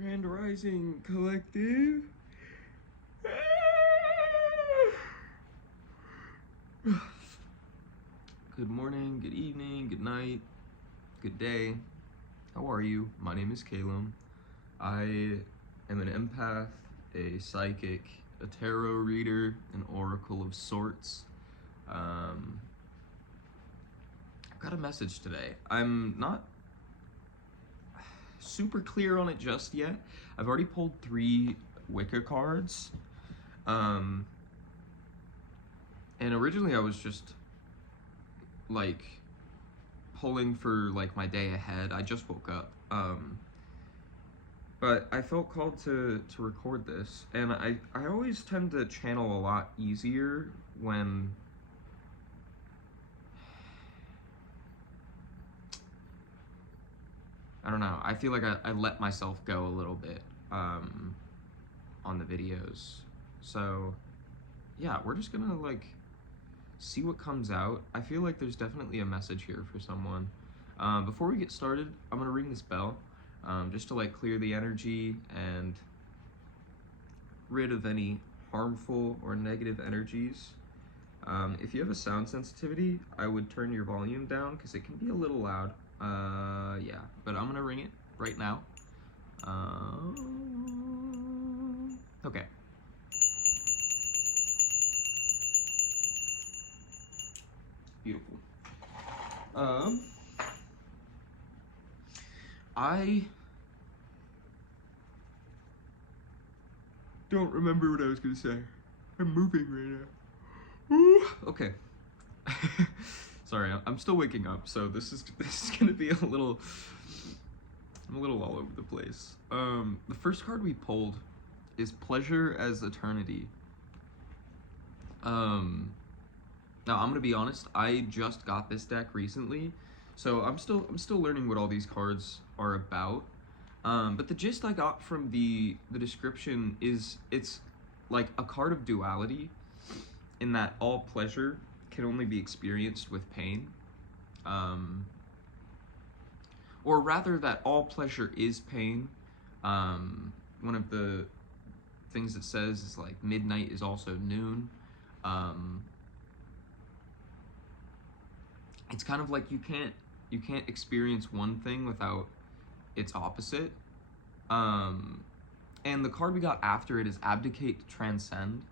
Grand Rising Collective. Good morning, good evening, good night, good day. How are you? My name is Calum. I am an empath, a psychic, a tarot reader, an oracle of sorts. I've got a message today. I'm not super clear on it just yet. I've already pulled 3 Wicca cards. And originally I was just like pulling for like my day ahead. I just woke up. But I felt called to record this, and I always tend to channel a lot easier when I don't know, I feel like I let myself go a little bit on the videos. So yeah, we're just gonna like see what comes out. I feel like there's definitely a message here for someone. Before we get started, I'm gonna ring this bell just to like clear the energy and rid of any harmful or negative energies. If you have a sound sensitivity, I would turn your volume down because it can be a little loud. Yeah, but I'm gonna ring it right now. Okay. Beautiful. I don't remember what I was gonna say. I'm moving right now. Ooh, okay. Sorry, I'm still waking up, so this is gonna be I'm a little all over the place. The first card we pulled is Pleasure as Eternity. Now I'm gonna be honest, I just got this deck recently, so I'm still learning what all these cards are about. But the gist I got from the description is it's like a card of duality, in that all pleasure can only be experienced with pain. Or rather that all pleasure is pain. One of the things it says is like midnight is also noon. It's kind of like you can't experience one thing without its opposite. And the card we got after it is Abdicate to Transcend,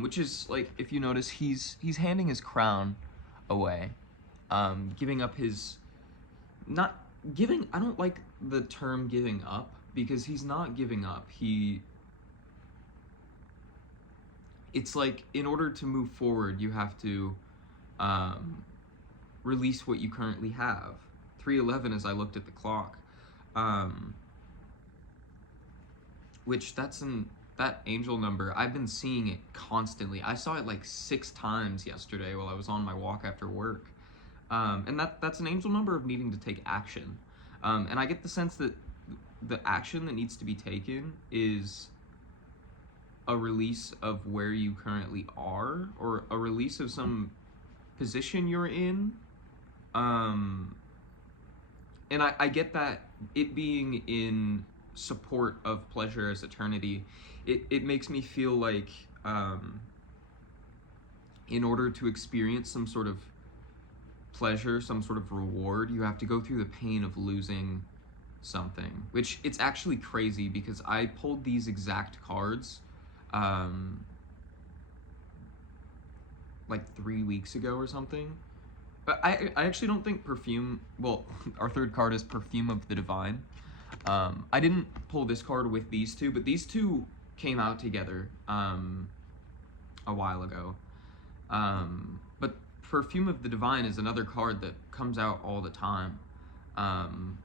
which is like, if you notice, he's handing his crown away, giving up his, not giving, I don't like the term giving up, because he's not giving up. It's like, in order to move forward, you have to release what you currently have. 311 as I looked at the clock. Which that angel number, I've been seeing it constantly. I saw it like 6 times yesterday while I was on my walk after work. And that's an angel number of needing to take action. And I get the sense that the action that needs to be taken is a release of where you currently are, or a release of some position you're in. And I get that it being in support of Pleasure as Eternity, it makes me feel like in order to experience some sort of pleasure, some sort of reward, you have to go through the pain of losing something, which it's actually crazy because I pulled these exact cards like 3 weeks ago or something. But I actually don't think Perfume, well, our third card is Perfume of the Divine. I didn't pull this card with these two, but these two came out together a while ago. But Perfume of the Divine is another card that comes out all the time. I'm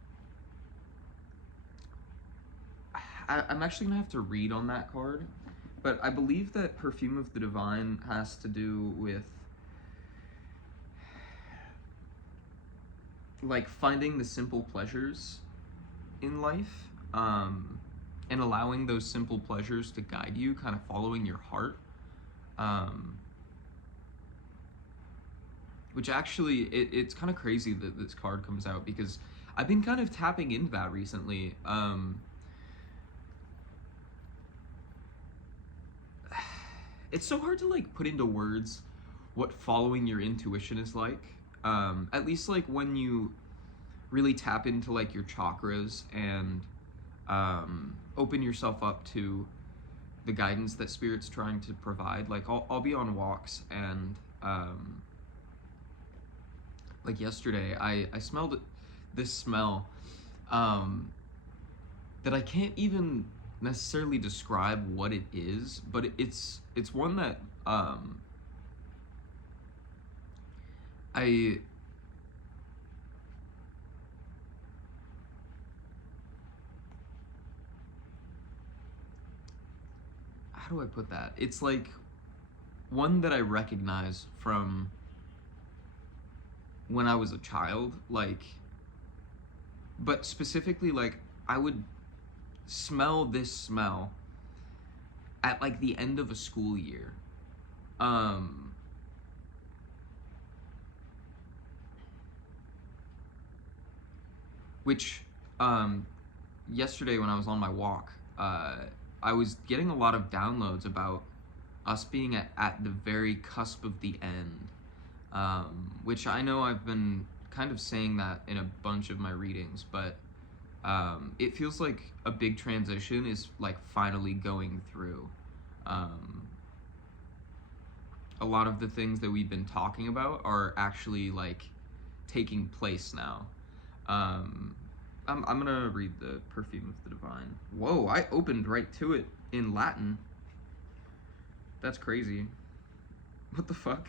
actually gonna have to read on that card, but I believe that Perfume of the Divine has to do with like finding the simple pleasures in life, and allowing those simple pleasures to guide you, kind of following your heart. Which actually, it's kind of crazy that this card comes out, because I've been kind of tapping into that recently. it's so hard to like put into words what following your intuition is like. At least like when you really tap into like your chakras and open yourself up to the guidance that spirit's trying to provide. Like I'll be on walks and like yesterday I smelled this smell that I can't even necessarily describe what it is, but it's one that I how do I put that? It's like one that I recognize from when I was a child, like, but specifically like I would smell this smell at like the end of a school year. Which yesterday when I was on my walk, I was getting a lot of downloads about us being at the very cusp of the end, which I know I've been kind of saying that in a bunch of my readings, but it feels like a big transition is like finally going through. A lot of the things that we've been talking about are actually like taking place now. I'm gonna read the Perfume of the Divine. Whoa, I opened right to it in Latin. That's crazy. What the fuck?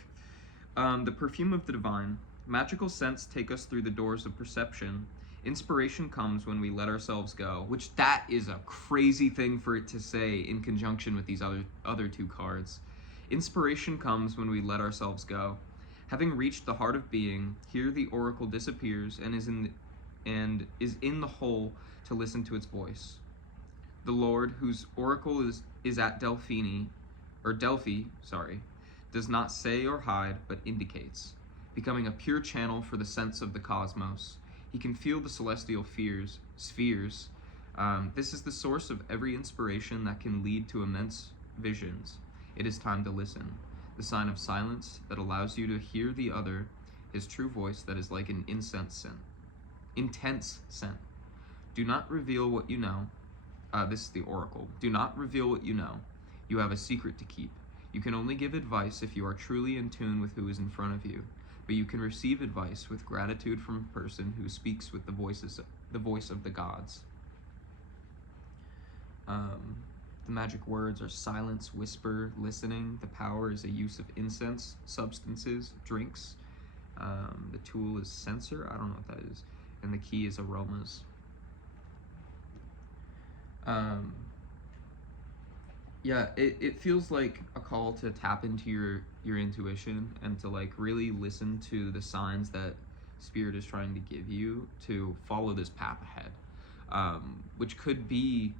The Perfume of the Divine. Magical scents take us through the doors of perception. Inspiration comes when we let ourselves go, which that is a crazy thing for it to say in conjunction with these other two cards. Inspiration comes when we let ourselves go. Having reached the heart of being, here the oracle disappears and is in the whole to listen to its voice. The Lord, whose oracle is at Delphi, does not say or hide, but indicates, becoming a pure channel for the sense of the cosmos. He can feel the celestial spheres. This is the source of every inspiration that can lead to immense visions. It is time to listen. The sign of silence that allows you to hear the other, his true voice that is like an intense scent. Do not reveal what you know. This is the oracle. Do not reveal what you know. You have a secret to keep. You can only give advice if you are truly in tune with who is in front of you. But you can receive advice with gratitude from a person who speaks with the voice of the gods. The magic words are silence, whisper, listening. The power is a use of incense, substances, drinks. The tool is censer. I don't know what that is. And the key is aromas. Yeah, it feels like a call to tap into your intuition and to like really listen to the signs that spirit is trying to give you to follow this path ahead, which could be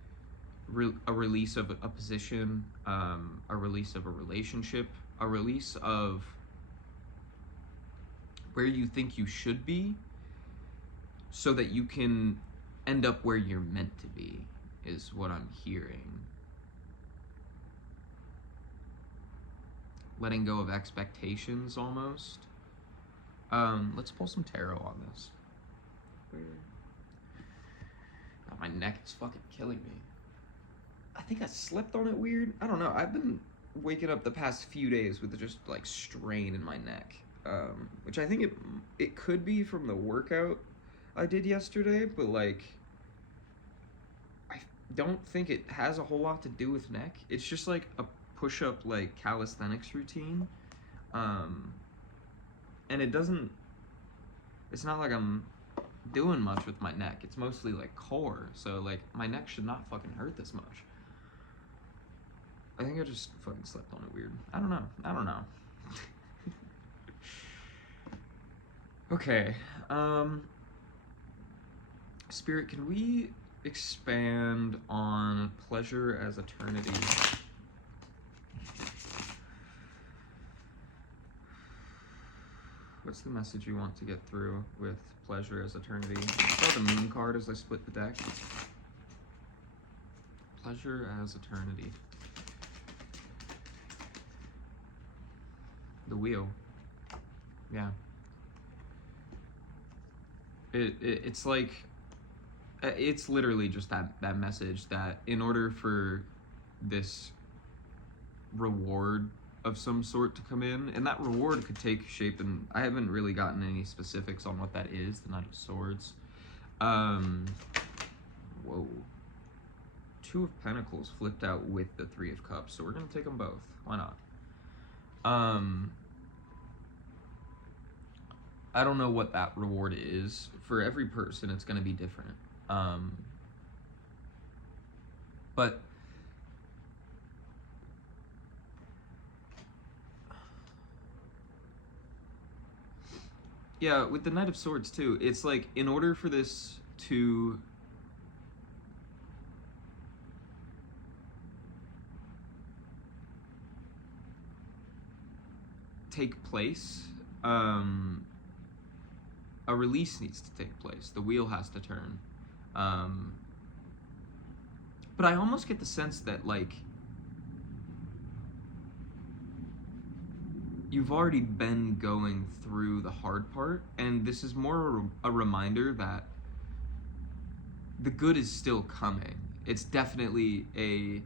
a release of a position, a release of a relationship, a release of where you think you should be so that you can end up where you're meant to be, is what I'm hearing. Letting go of expectations almost. Let's pull some tarot on this. God, my neck is fucking killing me. I think I slept on it weird. I don't know. I've been waking up the past few days with just like strain in my neck, which I think it could be from the workout I did yesterday, but like I don't think it has a whole lot to do with neck. It's just like a push-up like calisthenics routine, and it's not like I'm doing much with my neck. It's mostly like core, so like my neck should not fucking hurt this much. I think I just fucking slept on it weird. I don't know. Okay, Spirit, can we expand on pleasure as eternity? What's the message you want to get through with pleasure as eternity? I saw the moon card as I split the deck. Pleasure as eternity. The wheel. Yeah. It's like it's literally just that message that in order for this reward of some sort to come in, and that reward could take shape, and I haven't really gotten any specifics on what that is. The Knight of Swords. Whoa. Two of Pentacles flipped out with the Three of Cups, so we're gonna take them both. Why not? I don't know what that reward is. For every person, it's gonna be different. But yeah, with the Knight of Swords too, it's like in order for this to take place, a release needs to take place. The wheel has to turn. But I almost get the sense that like you've already been going through the hard part, and this is more a reminder that the good is still coming. It's definitely a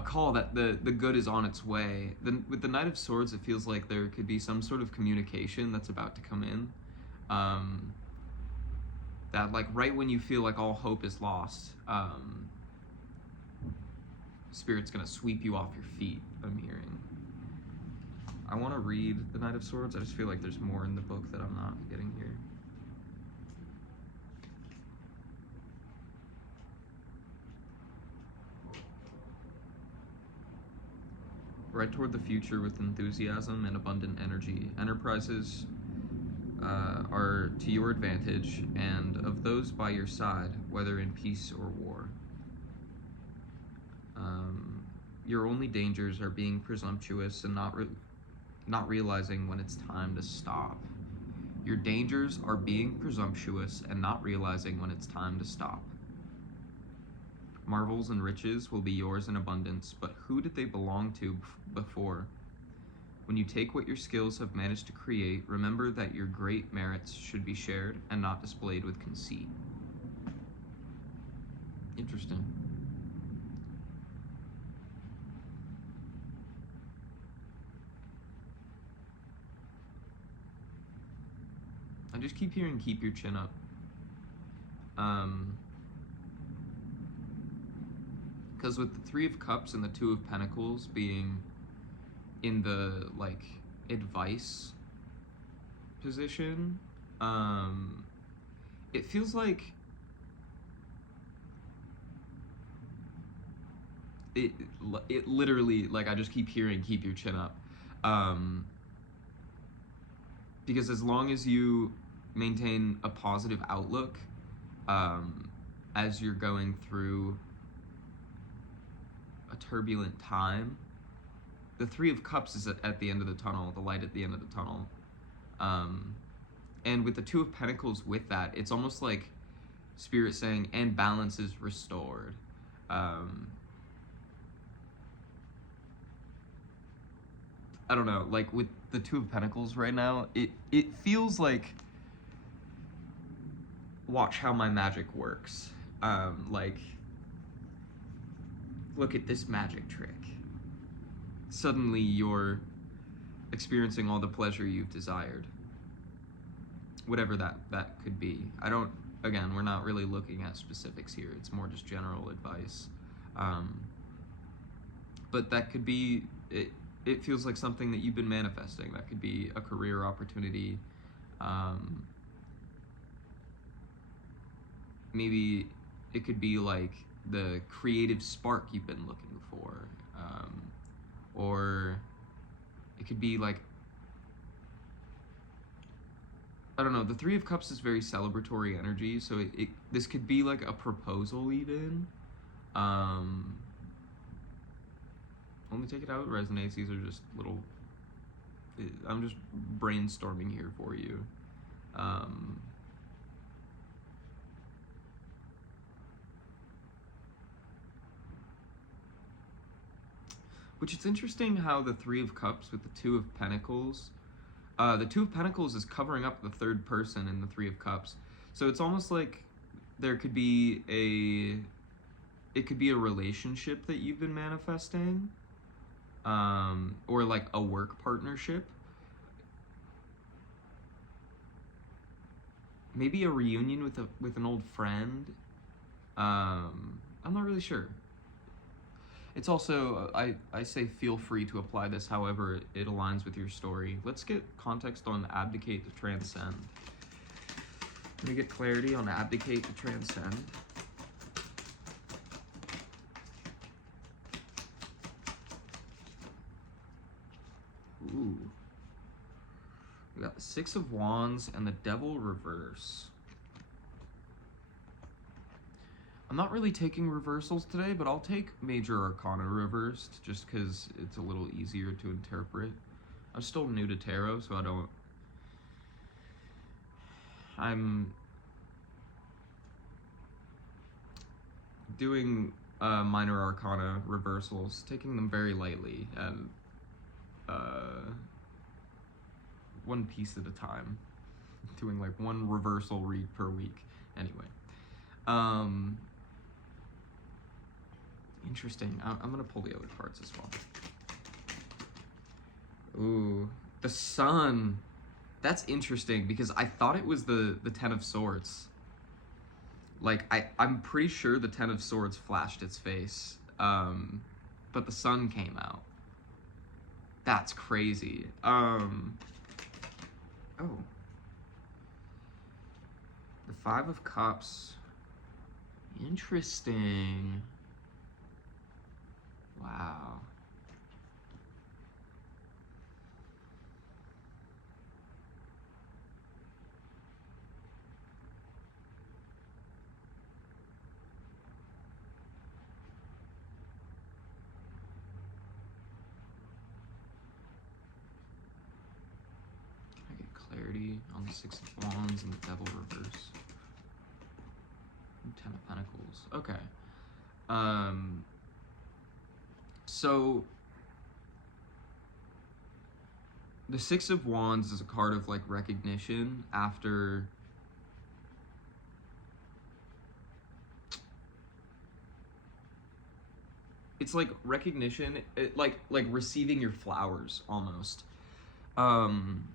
call that the good is on its way. Then with the Knight of Swords, it feels like there could be some sort of communication that's about to come in. That like right when you feel like all hope is lost, Spirit's gonna sweep you off your feet, I'm hearing. I want to read the Knight of Swords. I just feel like there's more in the book that I'm not getting here. Right toward the future with enthusiasm and abundant energy. Enterprises are to your advantage and of those by your side, whether in peace or war. Your only dangers are being presumptuous and not realizing when it's time to stop. Your dangers are being presumptuous and not realizing when it's time to stop. Marvels and riches will be yours in abundance, but who did they belong to before? When you take what your skills have managed to create, remember that your great merits should be shared and not displayed with conceit. Interesting. I just keep hearing keep your chin up. Because with the Three of Cups and the Two of Pentacles being in the like advice position, it feels like it literally, like I just keep hearing keep your chin up. Because as long as you maintain a positive outlook as you're going through a turbulent time, the Three of Cups is at the end of the tunnel, the light at the end of the tunnel. And with the Two of Pentacles with that, it's almost like Spirit saying, and balance is restored. I don't know, like with the Two of Pentacles right now, it feels like, watch how my magic works. Like, look at this magic trick. Suddenly you're experiencing all the pleasure you've desired. Whatever that could be. Again, we're not really looking at specifics here. It's more just general advice. But that could be, it feels like something that you've been manifesting. That could be a career opportunity. Maybe it could be like the creative spark you've been looking for. Or it could be like, I don't know, the Three of Cups is very celebratory energy, so this could be like a proposal even. Only take it out, it resonates. These are just little, I'm just brainstorming here for you. Which it's interesting how the Three of Cups with the Two of Pentacles, the Two of Pentacles is covering up the third person in the Three of Cups. So it's almost like there could be it could be a relationship that you've been manifesting, or like a work partnership. Maybe a reunion with an old friend. I'm not really sure. It's also, I say feel free to apply this however it aligns with your story. Let's get context on abdicate to transcend. Let me get clarity on abdicate to transcend. Ooh. We got the Six of Wands and the Devil reverse. I'm not really taking reversals today, but I'll take Major Arcana reversed just because it's a little easier to interpret. I'm still new to tarot, so I'm doing Minor Arcana reversals, taking them very lightly and one piece at a time. Doing like one reversal read per week. Anyway. Interesting. I'm gonna pull the other cards as well. Ooh, the Sun. That's interesting because I thought it was the Ten of Swords. Like I'm pretty sure the Ten of Swords flashed its face, but the Sun came out. That's crazy. Oh, the Five of Cups. Interesting. Wow. Can I get clarity on the Six of Wands and the Devil reverse? And Ten of Pentacles. Okay. So the Six of Wands is a card of like recognition after it's like recognition, like receiving your flowers almost. And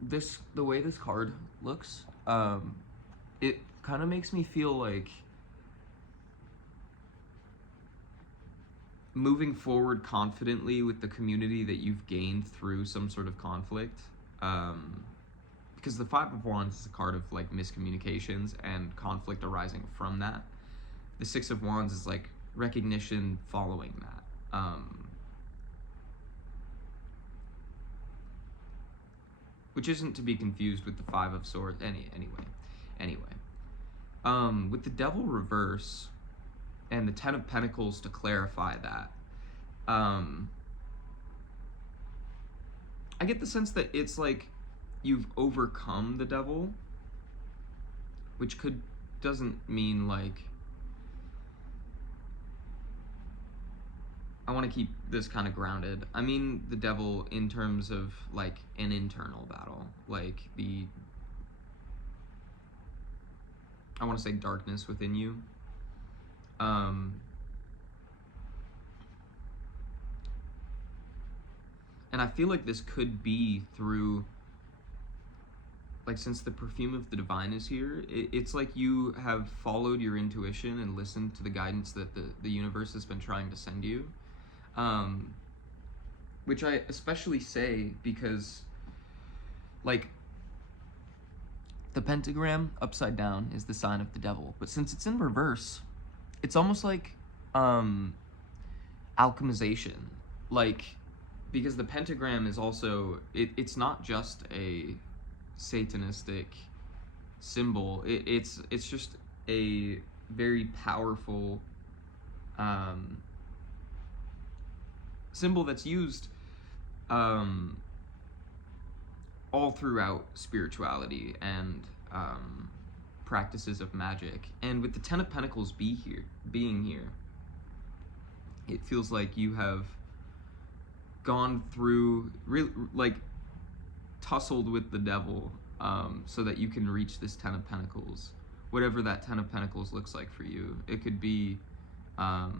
the way this card looks, it kind of makes me feel like moving forward confidently with the community that you've gained through some sort of conflict. Because the Five of Wands is a card of like miscommunications and conflict arising from that. The Six of Wands is like recognition following that. Which isn't to be confused with the Five of Swords. Anyway. With the Devil reverse and the Ten of Pentacles to clarify that, I get the sense that it's like you've overcome the devil, which doesn't mean like, I want to keep this kind of grounded. I mean the devil in terms of like an internal battle, like I want to say darkness within you. And I feel like this could be through, like, since the perfume of the divine is here, it's like you have followed your intuition and listened to the guidance that the universe has been trying to send you. Which I especially say because, like, the pentagram upside down is the sign of the devil, but since it's in reverse, it's almost like alchemization, like, because the pentagram is also it's not just a satanistic symbol. It's just a very powerful symbol that's used all throughout spirituality and practices of magic. And with the Ten of Pentacles being here, it feels like you have gone through, really, like, tussled with the devil, so that you can reach this Ten of Pentacles. Whatever that Ten of Pentacles looks like for you. It could be a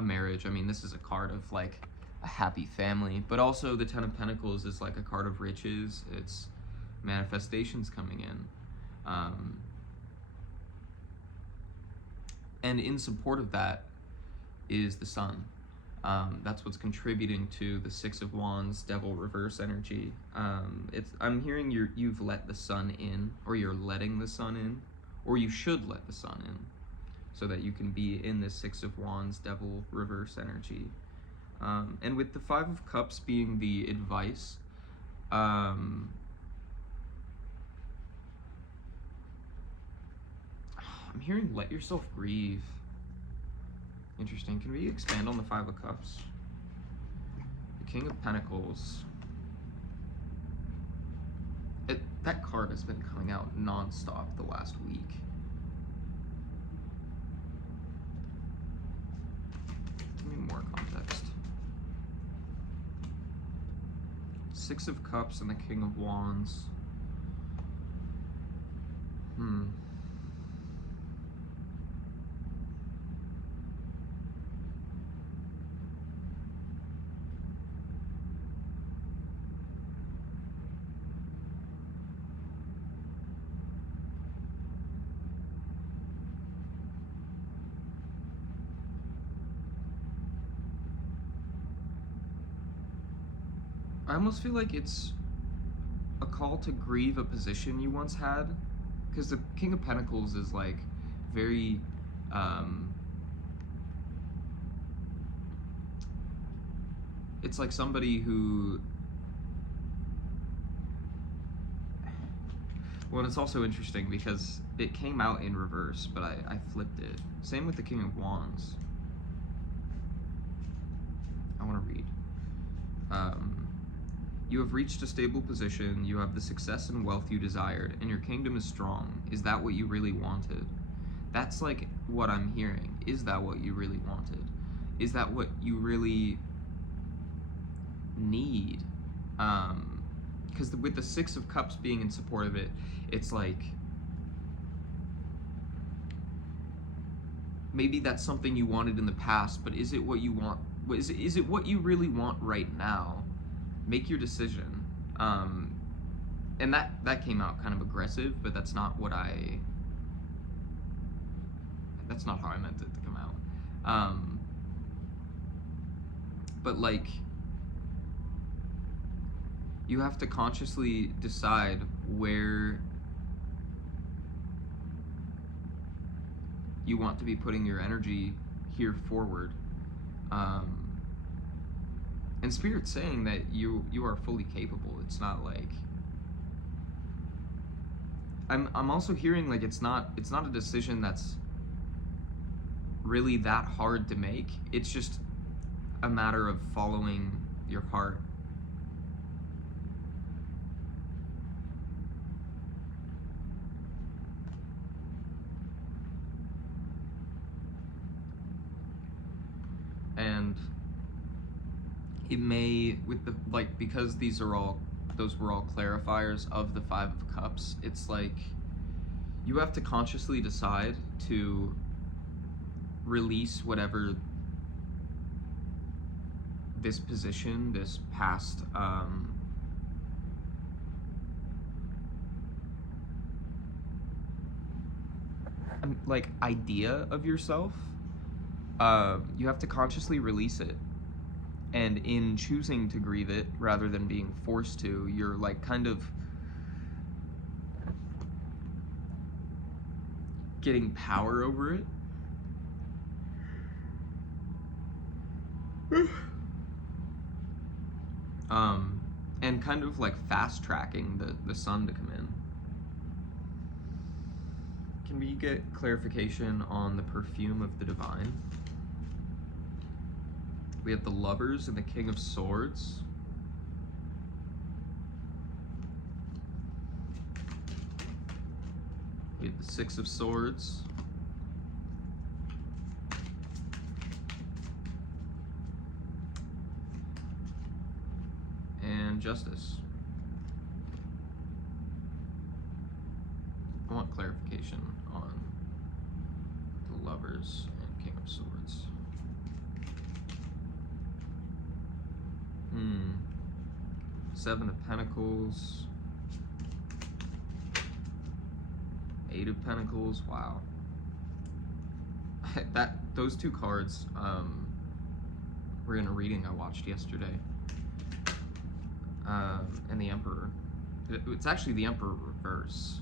marriage. I mean, this is a card of like a happy family, but also the Ten of Pentacles is like a card of riches. It's manifestations coming in. And in support of that is the Sun. That's what's contributing to the Six of Wands, Devil reverse energy. I'm hearing you've let the Sun in, or you're letting the Sun in, or you should let the Sun in, so that you can be in the Six of Wands, Devil reverse energy. And with the Five of Cups being the advice, I'm hearing let yourself grieve. Interesting. Can we expand on the Five of Cups? The King of Pentacles. That card has been coming out non-stop the last week. Give me more context. Six of Cups and the King of Wands. I almost feel like it's a call to grieve a position you once had, because the King of Pentacles is like very it's like somebody who, well, it's also interesting because it came out in reverse, but I flipped it. Same with the King of Wands. I want to read. You have reached a stable position, you have the success and wealth you desired, and your kingdom is strong. Is that what you really wanted? That's like what I'm hearing. Is that what you really wanted? Is that what you really need? Because with the Six of Cups being in support of it, it's like maybe that's something you wanted in the past, but is it what you want? Is it what you really want right now? Make your decision. And that came out kind of aggressive, but that's not how I meant it to come out. But like, you have to consciously decide where you want to be putting your energy here forward. And Spirit's saying that you are fully capable. It's not like, I'm also hearing like it's not a decision that's really that hard to make. It's just a matter of following your heart. And it may, with the, like, because those were all clarifiers of the Five of Cups, it's like you have to consciously decide to release whatever this position, this past like idea of yourself. You have to consciously release it. And in choosing to grieve it rather than being forced to, you're like kind of getting power over it. And kind of like fast tracking the Sun to come in. Can we get clarification on the perfume of the divine? We have the Lovers and the King of Swords. We have the Six of Swords. And Justice. I want clarification on the Lovers and King of Swords. Seven of Pentacles. Eight of Pentacles. Wow. Those two cards were in a reading I watched yesterday. And the Emperor. It's actually the Emperor reverse.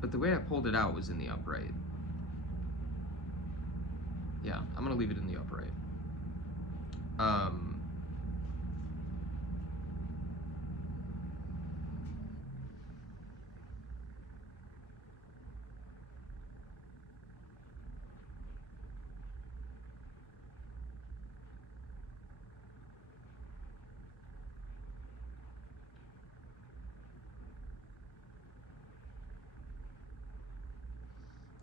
But the way I pulled it out was in the upright. Yeah, I'm gonna leave it in the upright.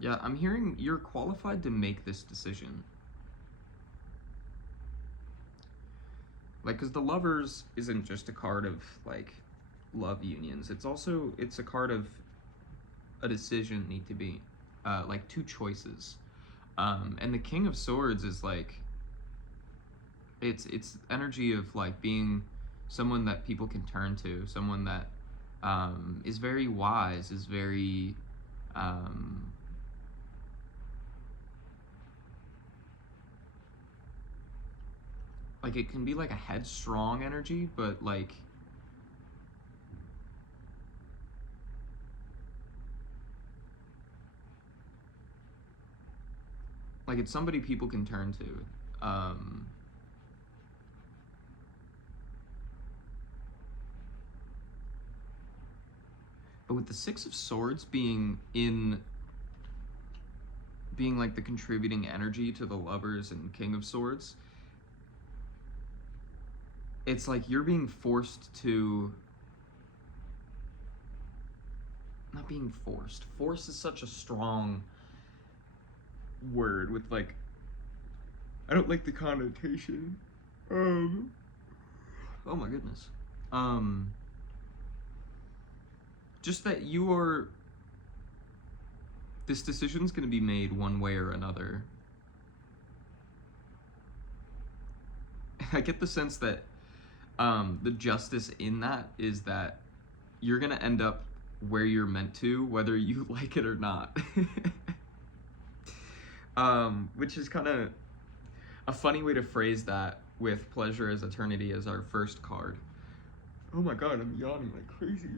Yeah, I'm hearing you're qualified to make this decision. Like, because the Lovers isn't just a card of, like, love unions. It's a card of a decision need to be, like, two choices. And the King of Swords is, like, it's energy of, like, being someone that people can turn to, someone that is very wise, is very, like, it can be like a headstrong energy, but like it's somebody people can turn to. But with the Six of Swords being like the contributing energy to the Lovers and King of Swords, it's like you're being forced to, not being forced. Force is such a strong word with, like, I don't like the connotation. Oh my goodness. Just that this decision's gonna be made one way or another. I get the sense that the justice in that is that you're gonna end up where you're meant to, whether you like it or not. Which is kind of a funny way to phrase that with Pleasure as Eternity as our first card. Oh my god, I'm yawning like crazy.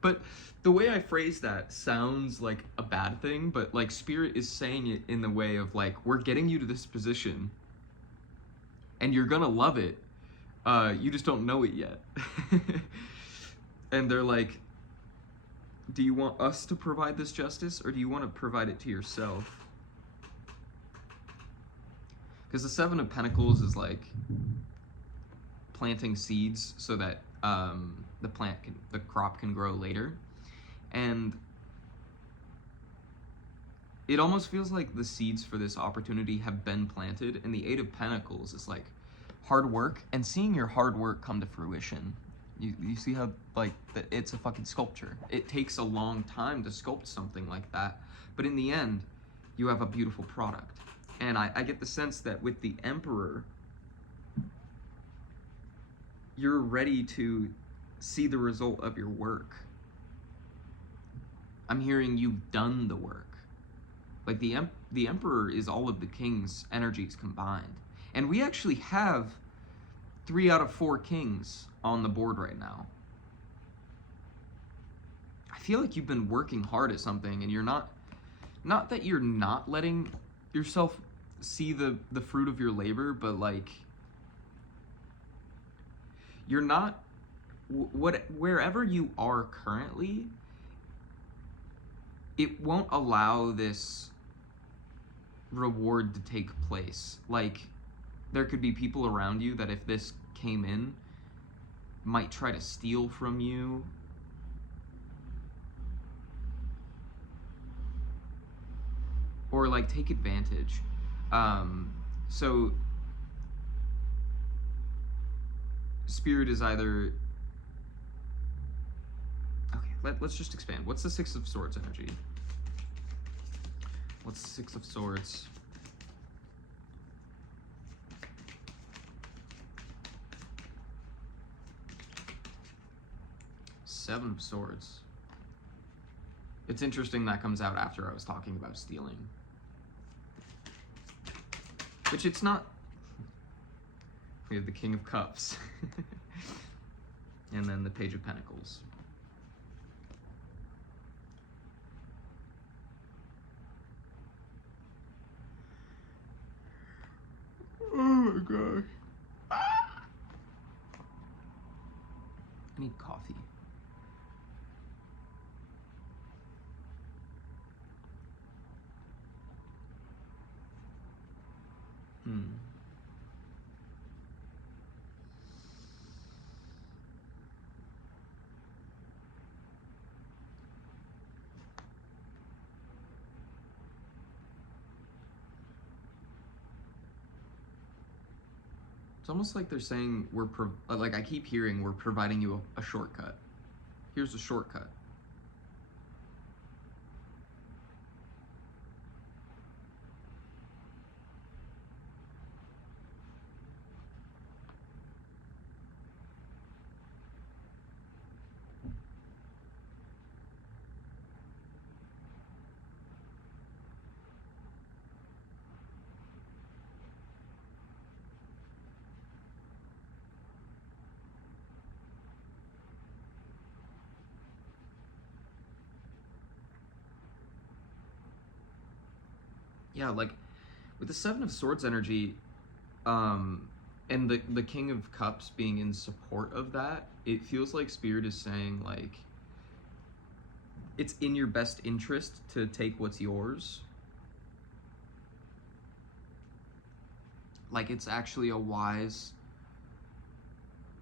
But the way I phrase that sounds like a bad thing, but like Spirit is saying it in the way of like, we're getting you to this position and you're gonna love it. You just don't know it yet. And they're like, do you want us to provide this justice or do you want to provide it to yourself? Because the Seven of Pentacles is like planting seeds so that the crop can grow later. And it almost feels like the seeds for this opportunity have been planted, and the Eight of Pentacles is like hard work and seeing your hard work come to fruition. You see how, like, it's a fucking sculpture. It takes a long time to sculpt something like that, but in the end, you have a beautiful product. And I get the sense that with the Emperor, you're ready to see the result of your work. I'm hearing you've done the work. Like the Emperor is all of the King's energies combined. And we actually have 3 out of 4 kings on the board right now. I feel like you've been working hard at something and you're not that you're not letting yourself see the fruit of your labor, but like you're not, wherever you are currently, it won't allow this reward to take place. Like, there could be people around you that if this came in, might try to steal from you. Or like take advantage. So Spirit is either, okay, let's just expand. What's the Six of Swords energy? What's the Six of Swords? Seven of Swords. It's interesting that comes out after I was talking about stealing. Which it's not. We have the King of Cups. And then the Page of Pentacles. Oh my gosh. I need coffee. It's almost like they're saying like I keep hearing we're providing you a shortcut. Here's a shortcut. Yeah, like with the Seven of Swords energy, and the King of Cups being in support of that, it feels like Spirit is saying like it's in your best interest to take what's yours. Like it's actually a wise.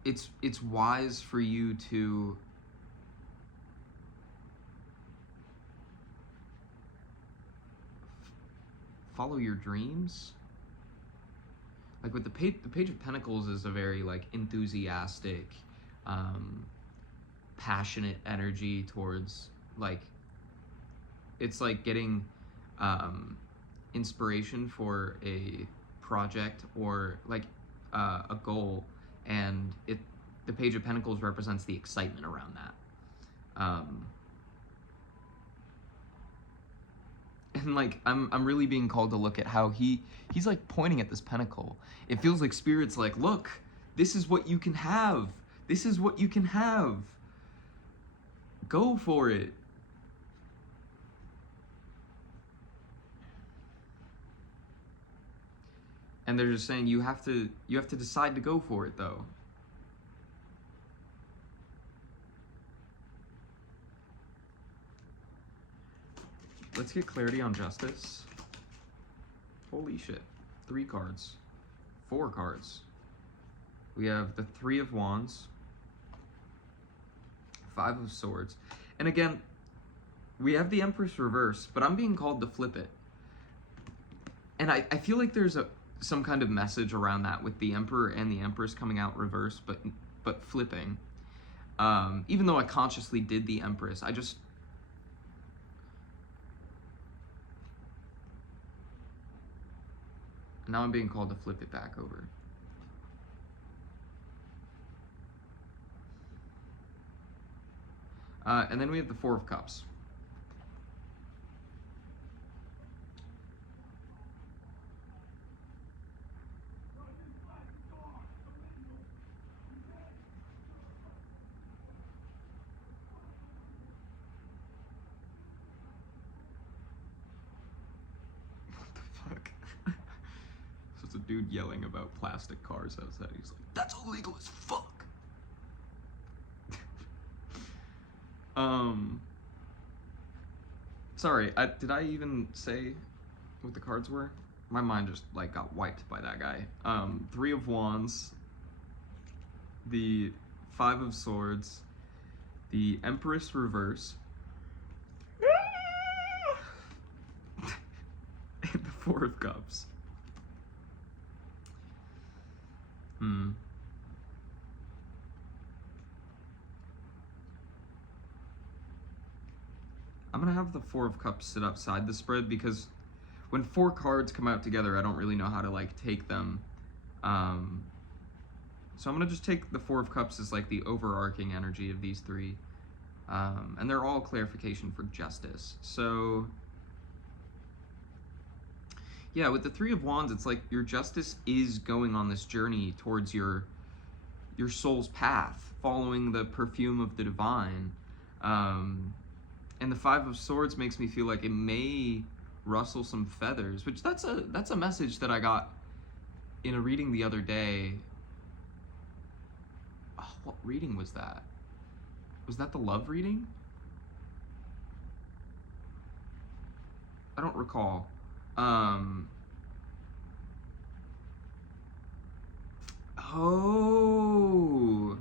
It's wise for you to follow your dreams. Like with the Page of Pentacles is a very like enthusiastic, passionate energy towards like it's like getting inspiration for a project or like a goal, and the Page of Pentacles represents the excitement around that. And like I'm really being called to look at how he's like pointing at this pentacle. It feels like Spirit's like, look, this is what you can have. This is what you can have. Go for it. And they're just saying you have to decide to go for it though. Let's get clarity on Justice. Holy shit. 3 cards. 4 cards. We have the Three of Wands. 5 of Swords. And again, we have the Empress reverse, but I'm being called to flip it. And I feel like there's some kind of message around that with the Emperor and the Empress coming out reverse, but flipping. Even though I consciously did the Empress, now I'm being called to flip it back over. And then we have the Four of Cups. What the fuck? So it's a dude yelling about plastic cars outside. He's like, that's illegal as fuck. Sorry, did I even say what the cards were? my mind just like got wiped by that guy. Three of Wands, the Five of Swords, the Empress reverse, and the Four of Cups. I'm gonna have the Four of Cups sit outside the spread because when four cards come out together, I don't really know how to like take them. So I'm gonna just take the Four of Cups as like the overarching energy of these three. And they're all clarification for justice. So yeah, with the Three of Wands, it's like your justice is going on this journey towards your soul's path, following the perfume of the divine. And the Five of Swords makes me feel like it may rustle some feathers, which that's a message that I got in a reading the other day. Oh, what reading was that? Was that the love reading? I don't recall. Oh,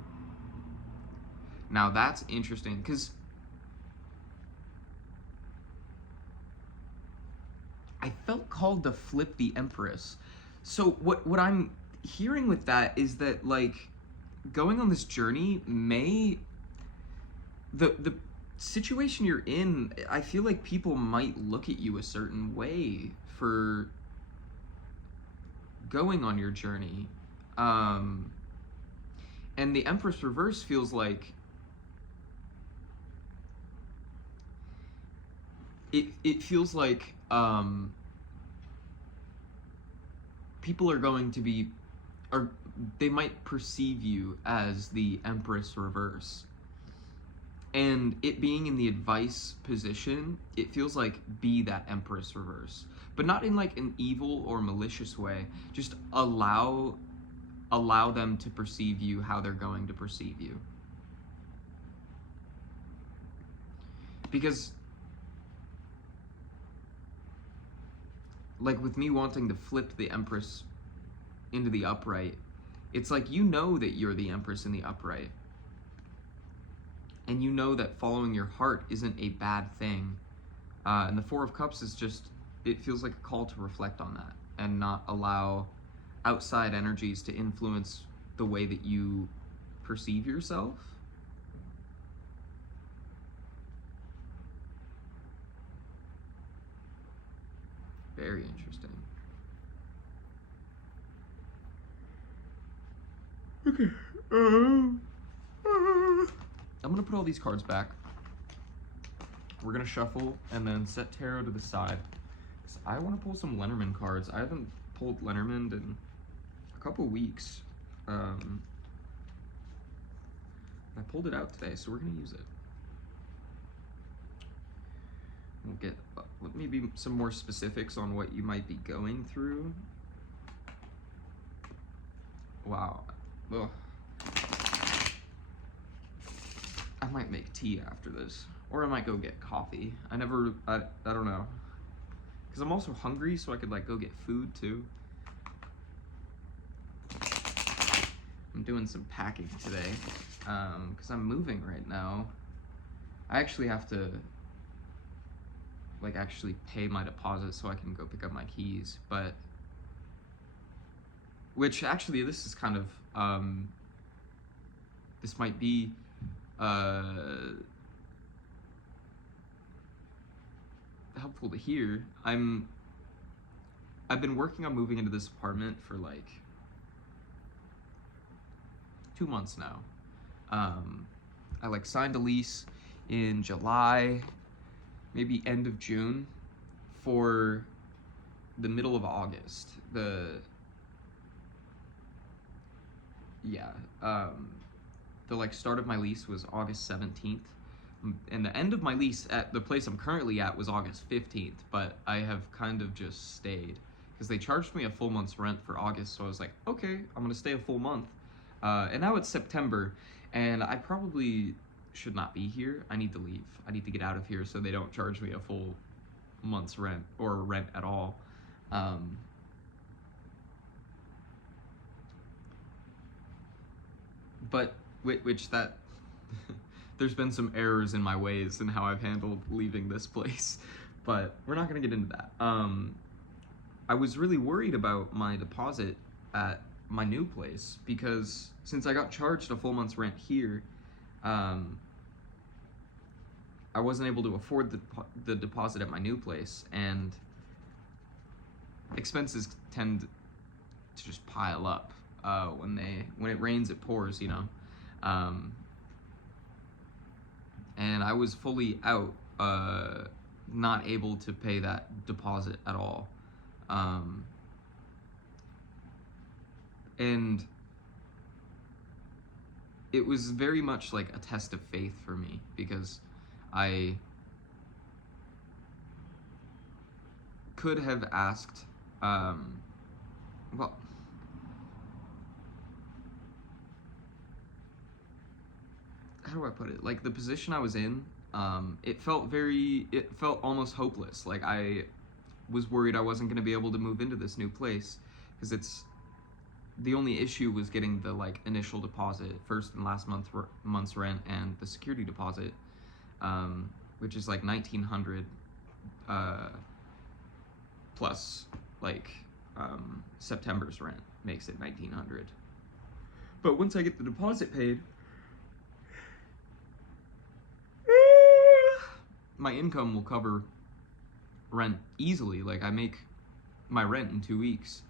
now that's interesting because I felt called to flip the Empress. So what I'm hearing with that is that like going on this journey may the situation you're in, I feel like people might look at you a certain way for going on your journey. And the Empress reverse feels like it feels like people are going to be, or they might perceive you as the Empress reverse. And it being in the advice position, it feels like be that Empress reverse, but not in like an evil or malicious way. Just allow them to perceive you how they're going to perceive you. Because like with me wanting to flip the Empress into the upright, it's like you know that you're the Empress in the upright. And you know that following your heart isn't a bad thing. And the Four of Cups is just, it feels like a call to reflect on that and not allow outside energies to influence the way that you perceive yourself. Very interesting. Okay. I'm gonna put all these cards back. We're gonna shuffle and then set tarot to the side. Cause I want to pull some Lenormand cards. I haven't pulled Lenormand in a couple weeks. I pulled it out today, so we're gonna use it. We'll get maybe some more specifics on what you might be going through. Wow. Ugh. I might make tea after this, or I might go get coffee. I don't know. Because I'm also hungry, so I could like go get food too. I'm doing some packing today, because I'm moving right now. I actually have to like actually pay my deposit so I can go pick up my keys, but which actually this is kind of this might be helpful to hear. I've been working on moving into this apartment for like 2 months now. I like signed a lease in July, maybe end of June, for the middle of August. The like start of my lease was August 17th, and the end of my lease at the place I'm currently at was August 15th, but I have kind of just stayed because they charged me a full month's rent for August, so I was like, okay, I'm gonna stay a full month. And now it's September, and I probably should not be here. I need to leave. I need to get out of here so they don't charge me a full month's rent or rent at all. but which that there's been some errors in my ways and how I've handled leaving this place, but we're not gonna get into that. I was really worried about my deposit at my new place because since I got charged a full month's rent here, I wasn't able to afford the deposit at my new place, and expenses tend to just pile up when it rains it pours, you know. And I was fully out, not able to pay that deposit at all. And it was very much like a test of faith for me because I could have asked, well, how do I put it? Like the position I was in, it felt almost hopeless. Like I was worried I wasn't going to be able to move into this new place because the only issue was getting the like initial deposit, first and last month's rent, and the security deposit, which is like $1,900 plus like September's rent makes it $1,900. But once I get the deposit paid, my income will cover rent easily. Like I make my rent in 2 weeks.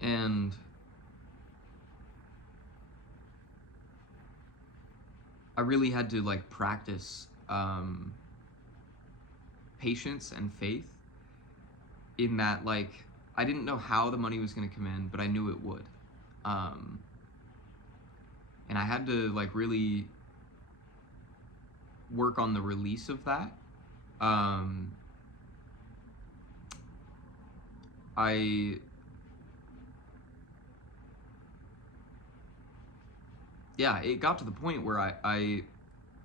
And I really had to like practice patience and faith in that, like, I didn't know how the money was going to come in, but I knew it would. And I had to like really work on the release of that. It got to the point where I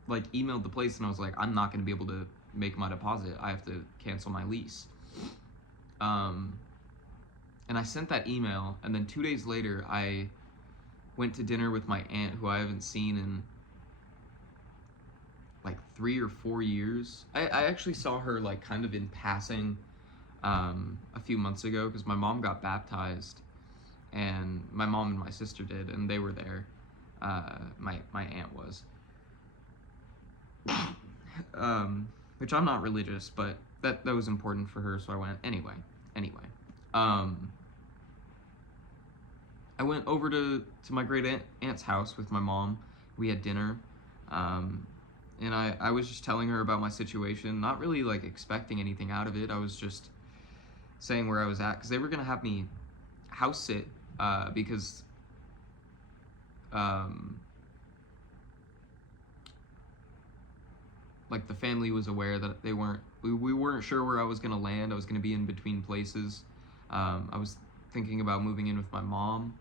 like emailed the place and I was like, I'm not going to be able to make my deposit. I have to cancel my lease. And I sent that email, and then 2 days later, I went to dinner with my aunt, who I haven't seen in like 3 or 4 years. I actually saw her like kind of in passing a few months ago because my mom got baptized, and my mom and my sister did, and they were there. My aunt was, which I'm not religious, but that was important for her, so I went anyway. I went over to my great aunt's house with my mom. We had dinner, and I was just telling her about my situation, not really like expecting anything out of it. I was just saying where I was at because they were gonna have me house sit because like the family was aware that we weren't sure where I was gonna land. I was gonna be in between places. I was thinking about moving in with my mom.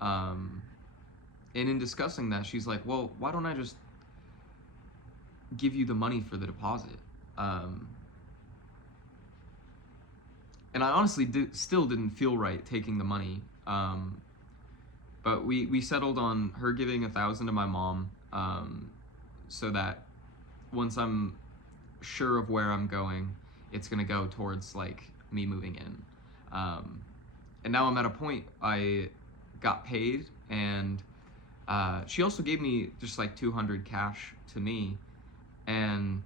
And in discussing that, she's like, well, why don't I just give you the money for the deposit? And I honestly still didn't feel right taking the money. But we settled on her giving $1,000 to my mom, so that once I'm sure of where I'm going, it's gonna go towards like me moving in. And now I'm at a point, I got paid, and she also gave me just like $200 cash to me, and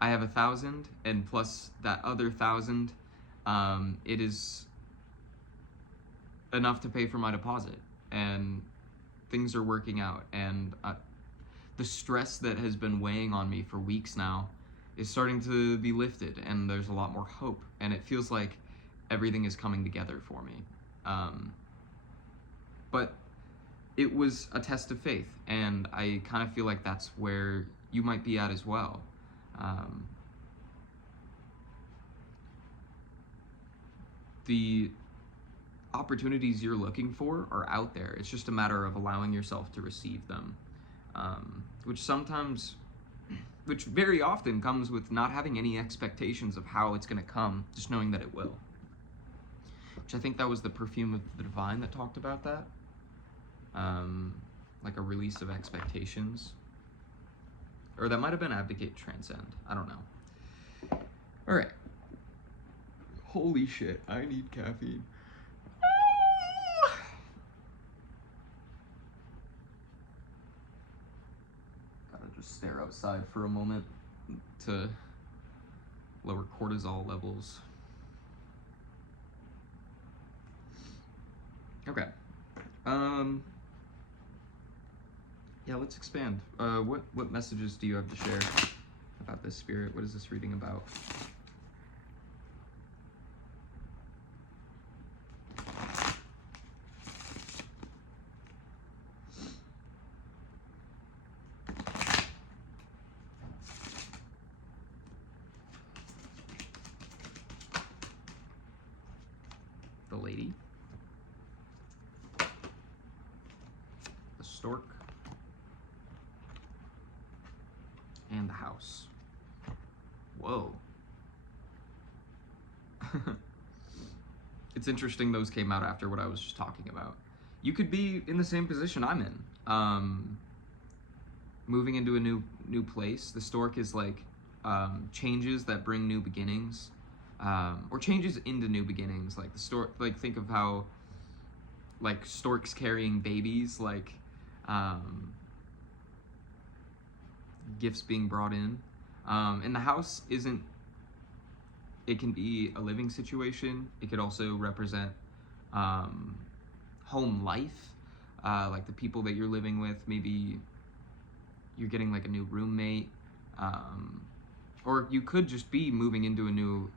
I have 1,000, and plus that other 1,000, it is enough to pay for my deposit, and things are working out, and the stress that has been weighing on me for weeks now is starting to be lifted, and there's a lot more hope, and it feels like everything is coming together for me. But it was a test of faith, and I kind of feel like that's where you might be at as well. The opportunities you're looking for are out there. It's just a matter of allowing yourself to receive them, which very often comes with not having any expectations of how it's going to come, just knowing that it will. which I think that was the Perfume of the Divine that talked about that. Like a release of expectations. Or that might have been Abdicate Transcend. I don't know. Alright. Holy shit, I need caffeine. Gotta just stare outside for a moment to lower cortisol levels. Okay. Yeah, let's expand. What messages do you have to share about this spirit? What is this reading about? The lady. The stork. And the house. Whoa. It's interesting those came out after what I was just talking about. You could be in the same position I'm in. Moving into a new place. The stork is like changes that bring new beginnings. Or changes into new beginnings. Like the stork, like think of how like storks carrying babies, like gifts being brought in. And the house isn't, it can be a living situation. It could also represent home life, like the people that you're living with. Maybe you're getting like a new roommate, or you could just be moving into a new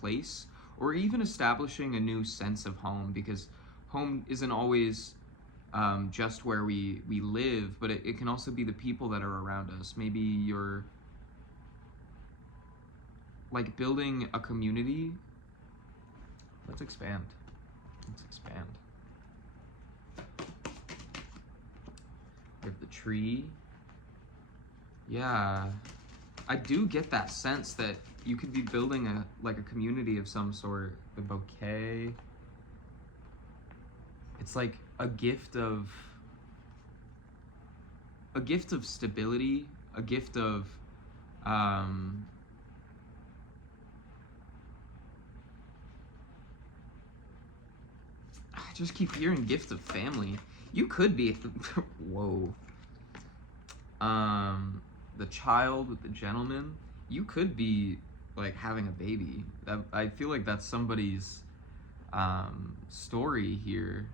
place, or even establishing a new sense of home, because home isn't always just where we live, but it can also be the people that are around us. Maybe you're like building a community. Let's expand. Let's expand. We have the tree. Yeah, I do get that sense that you could be building a community of some sort. The bouquet. It's like a gift of stability, a gift of I just keep hearing gift of family. You could be whoa. The child with the gentleman, you could be like having a baby. I feel like that's somebody's story here.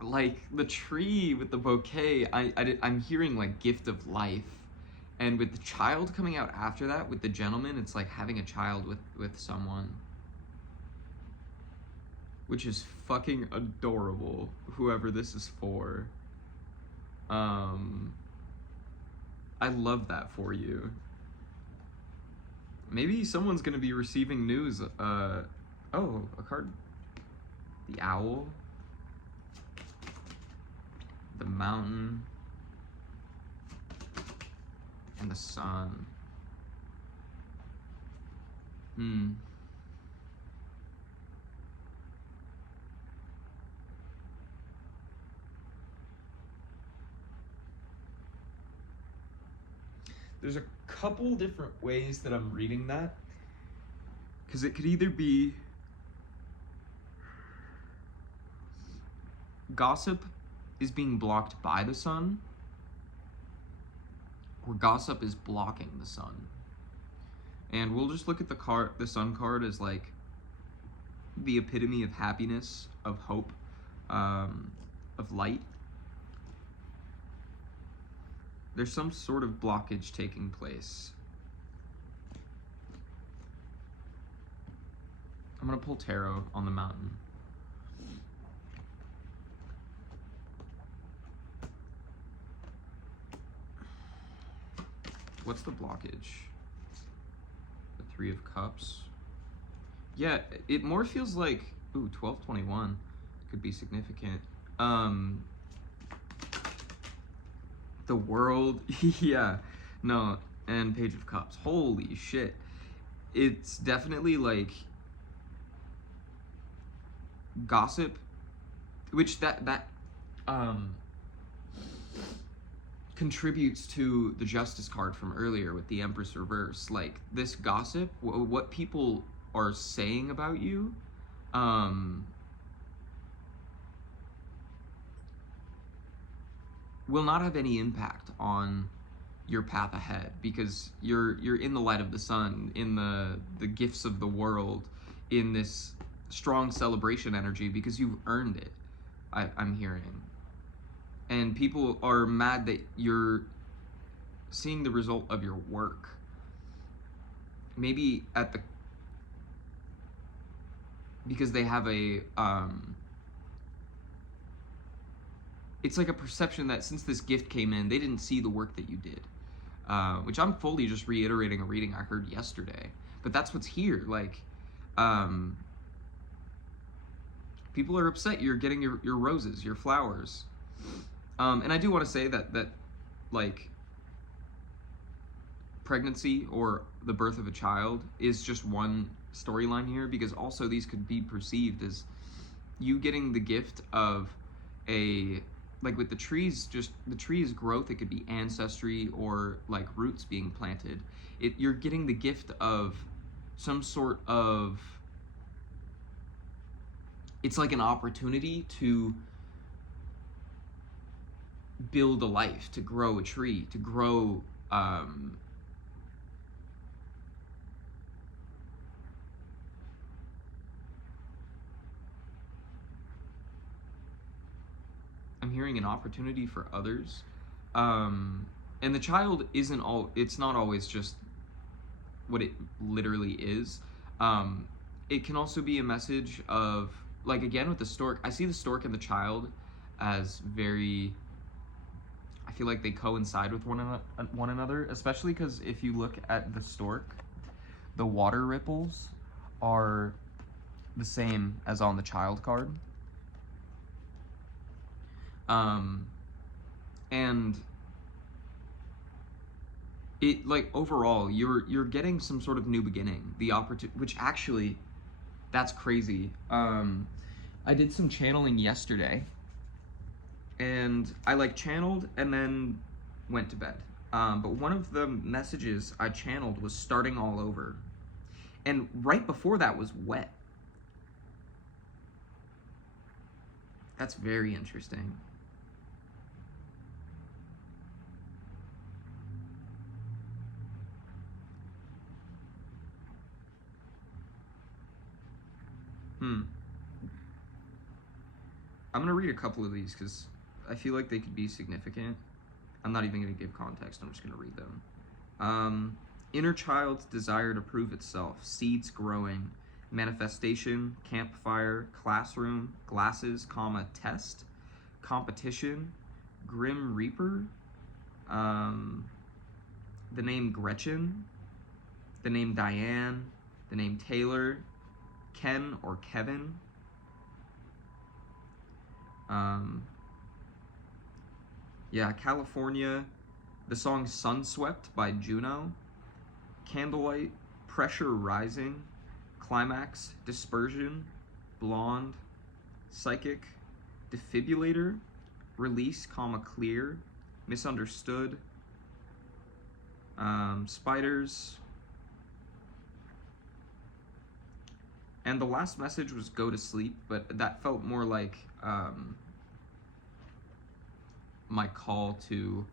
Like the tree with the bouquet, I'm hearing like gift of life. And with the child coming out after that, with the gentleman, it's like having a child with someone. Which is fucking adorable, whoever this is for. I love that for you. Maybe someone's gonna be receiving news. Oh, a card. The owl. The mountain. And the sun. There's a couple different ways that I'm reading that. Because it could either be gossip is being blocked by the sun, or gossip is blocking the sun. And we'll just look at the sun card as like the epitome of happiness, of hope, of light. There's some sort of blockage taking place. I'm gonna pull tarot on the mountain. What's the blockage? The Three of Cups. Yeah, it more feels like, ooh, 1221 could be significant. The World, yeah, no, and Page of Cups. Holy shit. It's definitely like gossip, which that um contributes to the Justice card from earlier with the Empress reverse. Like this gossip, what people are saying about you, um will not have any impact on your path ahead, because you're in the light of the sun, in the gifts of the world, in this strong celebration energy, because you've earned it. I'm hearing, and people are mad that you're seeing the result of your work. Maybe at the because they have a it's like a perception that since this gift came in, they didn't see the work that you did. Which I'm fully just reiterating a reading I heard yesterday. But that's what's here. Like, people are upset you're getting your roses, your flowers. And I do want to say that like pregnancy or the birth of a child is just one storyline here, because also these could be perceived as you getting the gift of a, like with the trees, just the tree's growth, it could be ancestry or like roots being planted. You're getting the gift of some sort of, it's like an opportunity to build a life, to grow a tree, to grow I'm hearing an opportunity for others. And the child isn't all, it's not always just what it literally is. It can also be a message of, like again with the stork, I see the stork and the child as very, I feel like they coincide with one another, especially because if you look at the stork, the water ripples are the same as on the child card. And it, like overall, you're getting some sort of new beginning, the opportunity, which actually, that's crazy. I did some channeling yesterday, and I like channeled and then went to bed. But one of the messages I channeled was starting all over, and right before that was wet. That's very interesting. I'm gonna read a couple of these because I feel like they could be significant. I'm not even gonna give context, I'm just gonna read them. Inner child's desire to prove itself, seeds growing, manifestation, campfire, classroom, glasses, comma, test, competition, grim reaper, the name Gretchen, the name Diane, the name Taylor, Ken or Kevin, yeah, California, the song Sunswept by Juno, Candlelight, Pressure Rising, Climax, Dispersion, Blonde, Psychic, Defibrillator, Release, comma, Clear, Misunderstood, Spiders, and the last message was Go to Sleep, but that felt more like my call to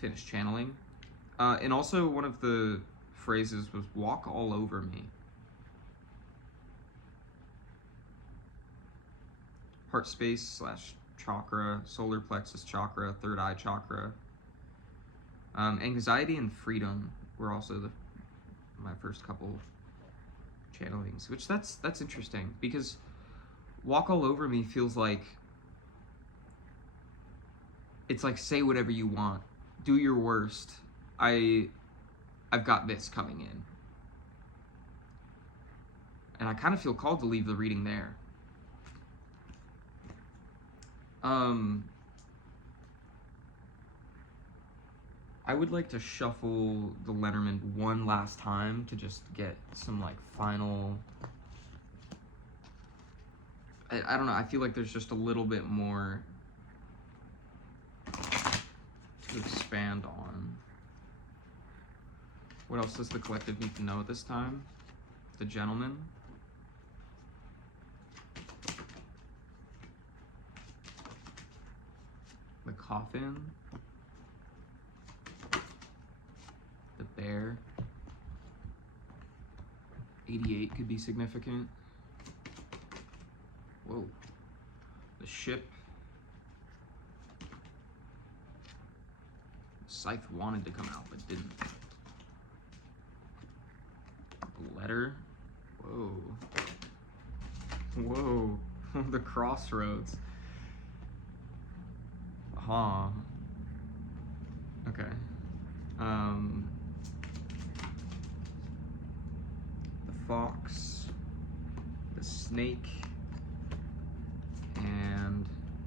finish channeling. And also one of the phrases was walk all over me. Heart space / chakra, solar plexus chakra, third eye chakra. Anxiety and freedom were also my first couple channelings, which that's interesting, because walk all over me feels like, it's like, say whatever you want, do your worst, I've got this coming in. And I kind of feel called to leave the reading there. I would like to shuffle the Lenormand one last time to just get some like final. I don't know. I feel like there's just a little bit more to expand on. What else does the collective need to know at this time? The Gentleman. The Coffin. The Bear. 88 could be significant. Whoa. The Ship. Scythe wanted to come out but didn't. The Letter. Whoa. Whoa. The Crossroads. Huh. Okay. The Fox, the Snake, and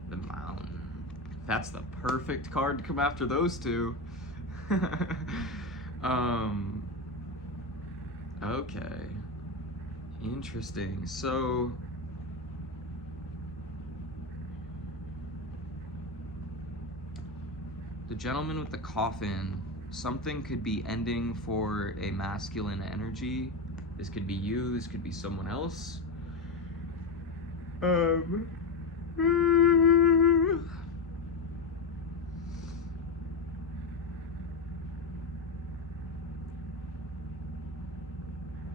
the Mountain. That's the perfect card to come after those two. Okay. Interesting. So the Gentleman with the Coffin, something could be ending for a masculine energy. This could be you, this could be someone else.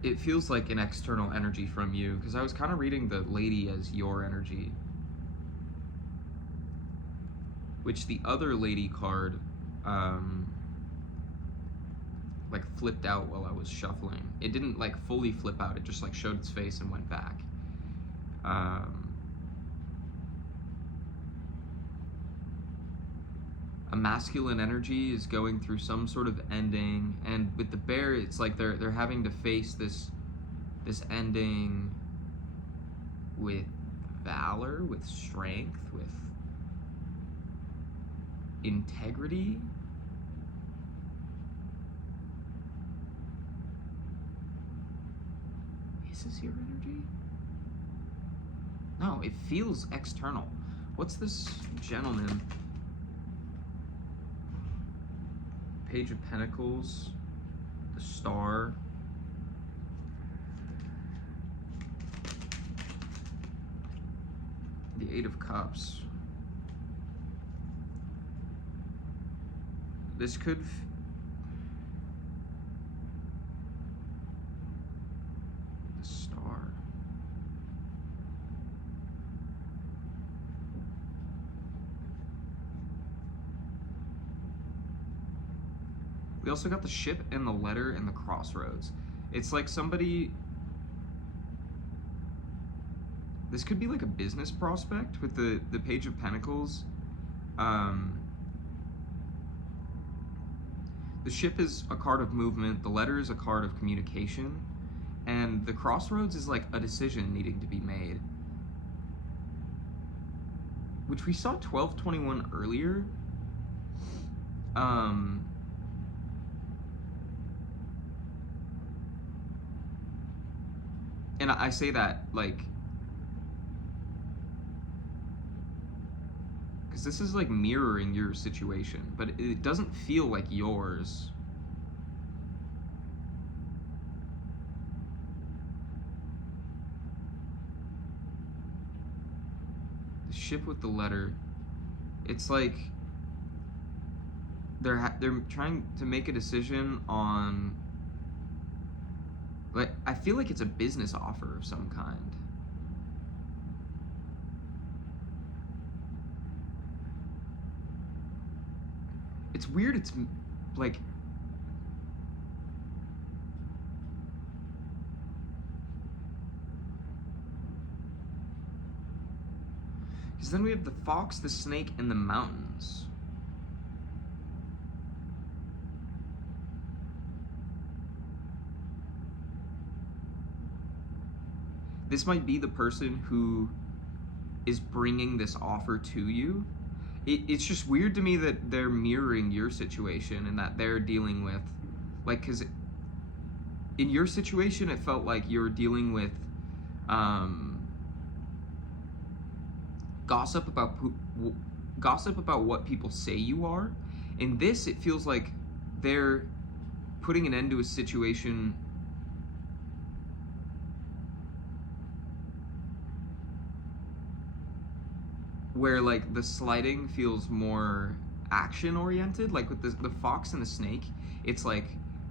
It feels like an external energy from you, because I was kind of reading the Lady as your energy. Which the other Lady card, like flipped out while I was shuffling. It didn't like fully flip out, it just like showed its face and went back. A masculine energy is going through some sort of ending, and with the Bear, it's like they're having to face this ending with valor, with strength, with integrity. Is this your energy? No, it feels external. What's this Gentleman? Page of Pentacles, the Star, the Eight of Cups. This could the Star. We also got the Ship and the Letter and the Crossroads. It's like somebody... This could be like a business prospect with the Page of Pentacles. The Ship is a card of movement, the Letter is a card of communication, and the Crossroads is like a decision needing to be made. Which we saw 1221 earlier. And I say that like, because this is like mirroring your situation, but it doesn't feel like yours. The Ship with the Letter, it's like they're trying to make a decision on, like, I feel like it's a business offer of some kind. It's weird, it's like, because then we have the Fox, the Snake, and the Mountains. This might be the person who is bringing this offer to you. it's just weird to me that they're mirroring your situation and that they're dealing with, like, because in your situation it felt like you're dealing with um, gossip about gossip about what people say you are. In this, it feels like they're putting an end to a situation where like the sliding feels more action oriented, like with the fox and the snake. It's like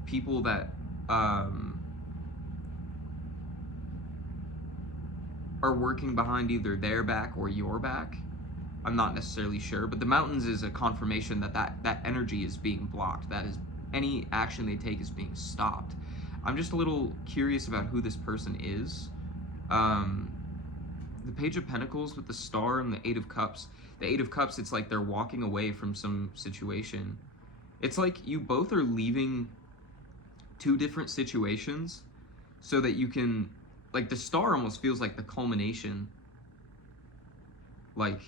people that um, are working behind either their back or your back. I'm not necessarily sure, but the mountains is a confirmation that that energy is being blocked. That is, any action they take is being stopped. I'm just a little curious about who this person is. Um, the Page of Pentacles with the Star and the Eight of Cups. The Eight of Cups, it's like they're walking away from some situation. It's like you both are leaving two different situations so that you can, like, the Star almost feels like the culmination, like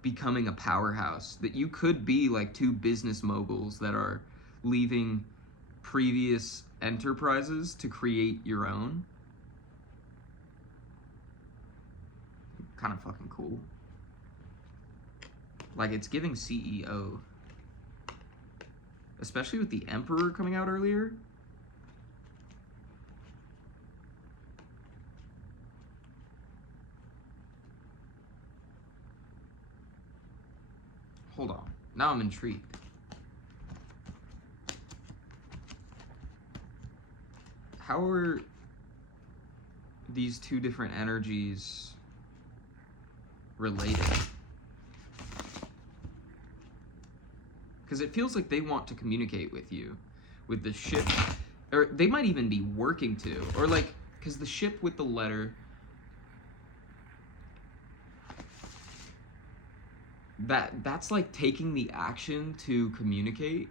becoming a powerhouse. That you could be like two business moguls that are leaving previous enterprises to create your own. Kind of fucking cool. Like, it's giving CEO. Especially with the Emperor coming out earlier. Hold on. Now I'm intrigued. How are these two different energies related? Because it feels like they want to communicate with you with the ship, or they might even be working to, or like, because the ship with the letter, that's like taking the action to communicate,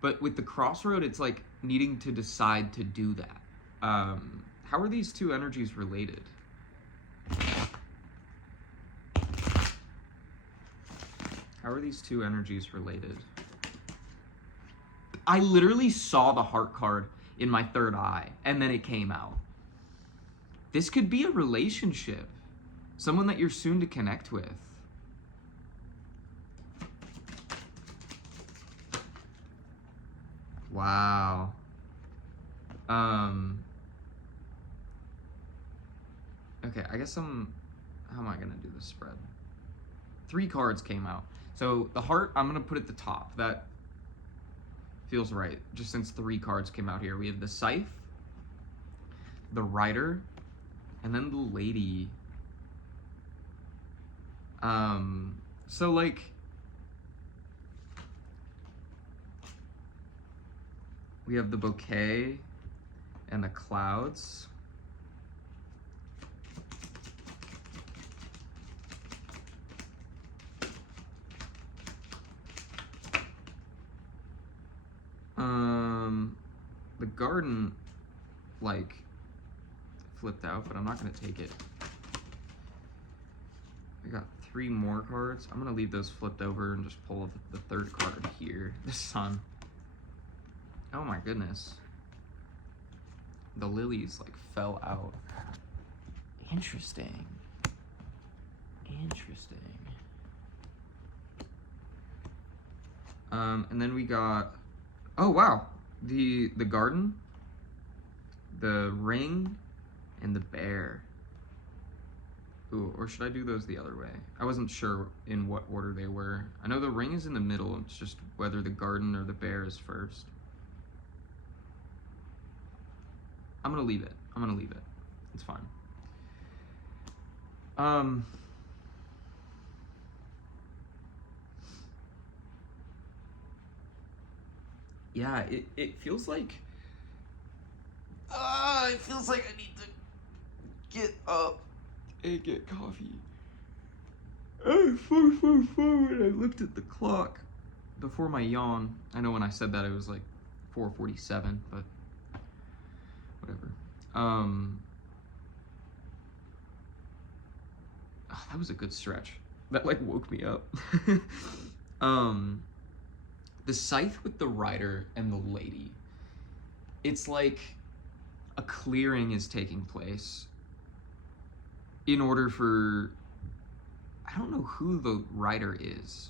but with the crossroad, it's like needing to decide to do that. How are these two energies related? How are these two energies related? I literally saw the heart card in my third eye, and then it came out. This could be a relationship. Someone that you're soon to connect with. Wow. Okay, I guess how am I gonna do this spread? 3 cards came out. So the heart, I'm gonna put at the top. That feels right, just since 3 cards came out here. We have the Scythe, the Rider, and then the Lady. So like, we have the Bouquet and the Clouds. The Garden, like, flipped out, but I'm not gonna take it. We got 3 more cards. I'm gonna leave those flipped over and just pull the 3rd card here. The Sun. Oh my goodness. The lilies like fell out. Interesting. Interesting. And then we got, oh wow, the Garden, the Ring, and the Bear. Ooh, or should I do those the other way? I wasn't sure in what order they were. I know the Ring is in the middle. It's just whether the Garden or the Bear is first. I'm gonna leave it. I'm gonna leave it. It's fine. Yeah, it feels like it feels like I need to get up and get coffee. And I looked at the clock before my yawn. I know when I said that it was like 4:47, but whatever. That was a good stretch. That like woke me up. um, the scythe with the rider and the lady. It's like a clearing is taking place in order for, I don't know who the rider is,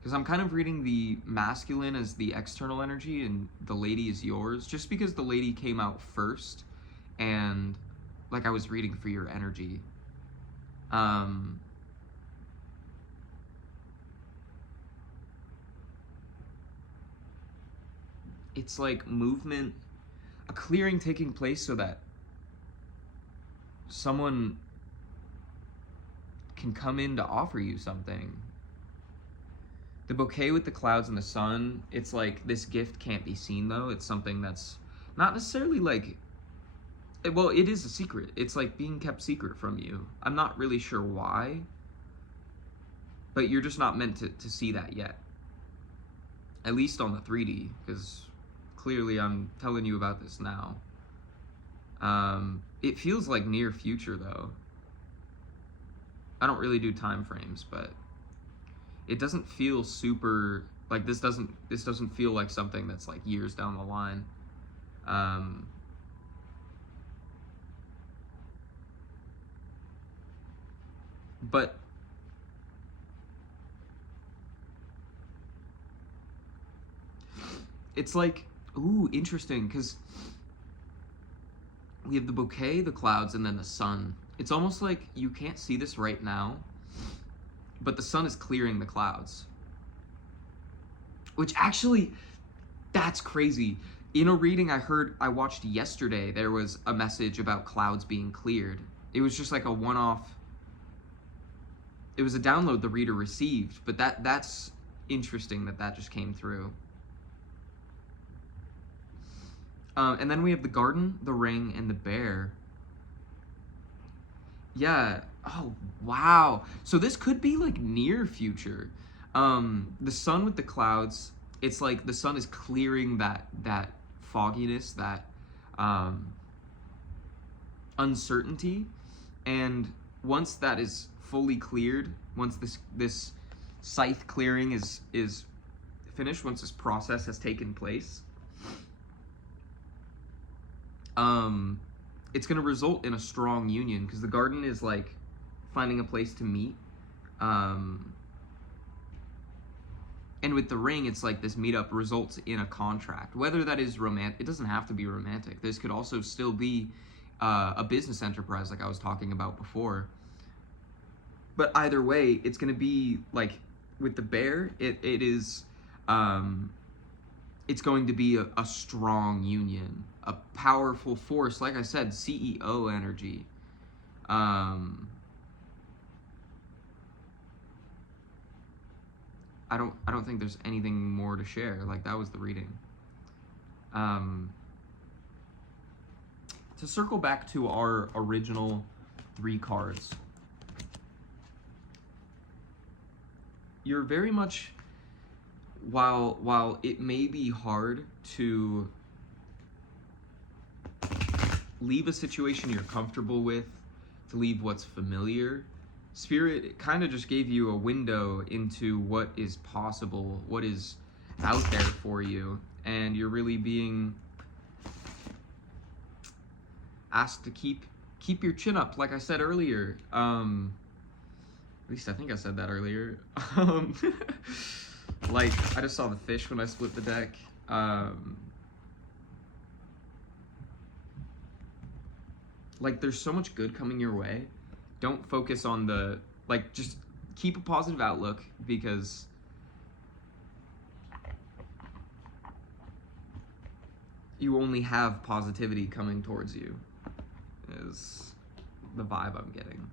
because I'm kind of reading the masculine as the external energy and the lady is yours, just because the lady came out first and like I was reading for your energy. It's like movement, a clearing taking place so that someone can come in to offer you something. The bouquet with the clouds and the sun, it's like this gift can't be seen though. It's something that's not necessarily like, well, it is a secret. It's like being kept secret from you. I'm not really sure why, but you're just not meant to see that yet. At least on the 3D, because clearly I'm telling you about this now. It feels like near future though. I don't really do time frames, but it doesn't feel super like this doesn't feel like something that's like years down the line. But it's like, ooh, interesting, because we have the bouquet, the clouds, and then the sun. It's almost like you can't see this right now, but the sun is clearing the clouds. Which actually, that's crazy. In a reading I watched yesterday, there was a message about clouds being cleared. It was just like a one-off, it was a download the reader received, but that's interesting that just came through. And then we have the garden, the ring, and the bear. Yeah. Oh, wow. So this could be like near future. The sun with the clouds, it's like the sun is clearing that fogginess, that uncertainty. And once that is fully cleared, once this scythe clearing is finished, once this process has taken place, it's going to result in a strong union, because the garden is like finding a place to meet. And with the ring, it's like this meetup results in a contract. Whether that is romantic, it doesn't have to be romantic. This could also still be a business enterprise like I was talking about before. But either way, it's going to be like with the bear, it is it's going to be a strong union, a powerful force. Like I said, CEO energy. I don't think there's anything more to share. Like, that was the reading. To circle back to our original 3 cards, you're very much, while it may be hard to leave a situation you're comfortable with, to leave what's familiar, Spirit kind of just gave you a window into what is possible, what is out there for you, and you're really being asked to keep your chin up, like I said earlier. At least I think I said that earlier. Like, I just saw the fish when I split the deck. Like, there's so much good coming your way. Don't focus on the, like, just keep a positive outlook, because you only have positivity coming towards you, is the vibe I'm getting.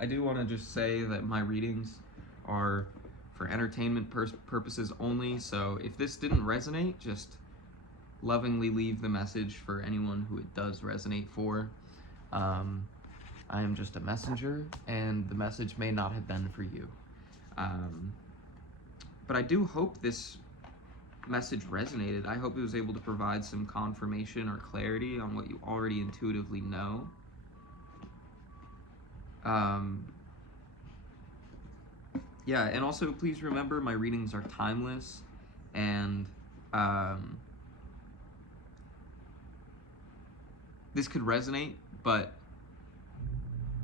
I do want to just say that my readings are for entertainment purposes only, so if this didn't resonate, just lovingly leave the message for anyone who it does resonate for. I am just a messenger, and the message may not have been for you. But I do hope this message resonated. I hope it was able to provide some confirmation or clarity on what you already intuitively know. Yeah, and also please remember my readings are timeless, and this could resonate, but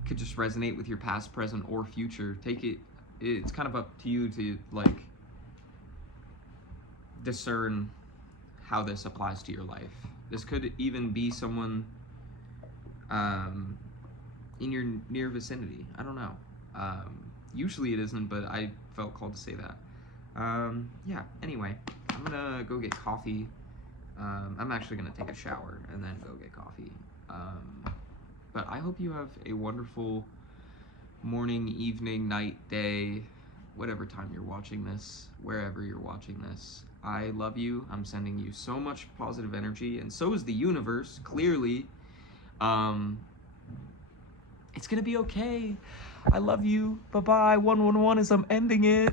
could just resonate with your past, present, or future. It's kind of up to you to like discern how this applies to your life. This could even be someone in your near vicinity. I don't know. Usually it isn't, but I felt called to say that. Yeah, anyway, I'm gonna go get coffee. I'm actually gonna take a shower and then go get coffee. But I hope you have a wonderful morning, evening, night, day, whatever time you're watching this, wherever you're watching this. I love you. I'm sending you so much positive energy, and so is the universe, clearly. It's gonna be okay. I love you. Bye-bye. 111 as I'm ending it.